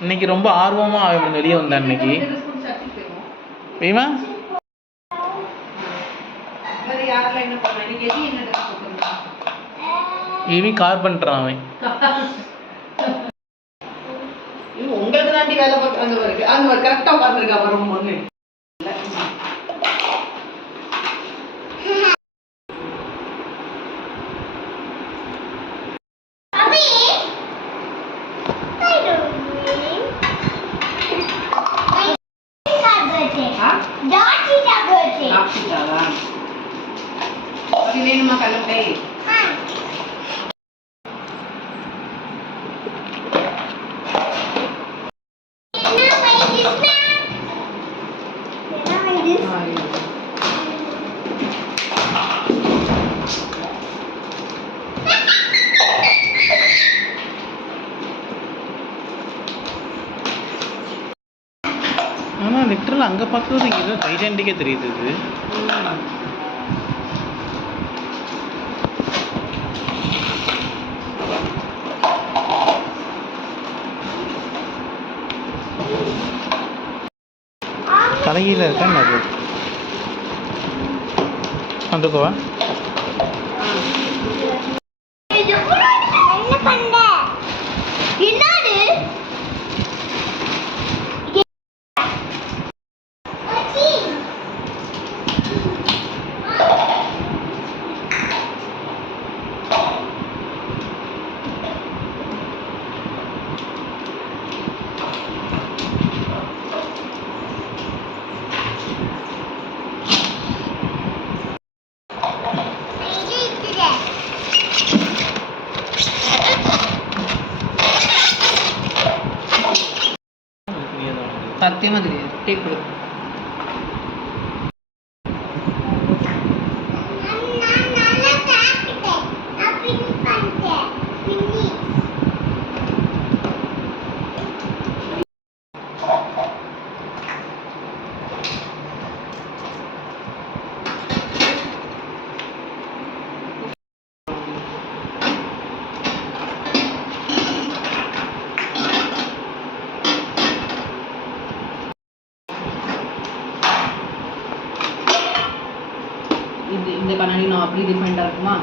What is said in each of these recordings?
இன்னைக்கு ரொம்ப ஆர்வமா அவன் வெளியே வந்தான் இன்னைக்கு. வேமா இவி கார் பண்றான் அவன். உங்களுக்கு தாண்டி வேலை பார்க்க அங்க கரெக்டா உட்கார்ந்துருக்கா வரும் பொண்ணு. வேணுமா கலப்பை ஆனால் லிட்டரில் அங்கே பார்க்குறது இங்கே தான் தைஜாண்டிக்கே தெரியுது. இது தலைகீழ இருக்கா அது வந்துக்கோவா. சத்தியமா தெரியாது. டேப் கொடு. இந்த கண்ணாடி நான் அப்படி டிஃபரெண்டாக இருக்குமா?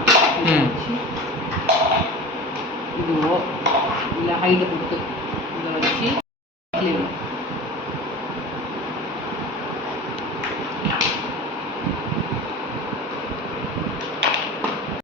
இதுவோ இல்லை ஹைட்டை கொடுத்து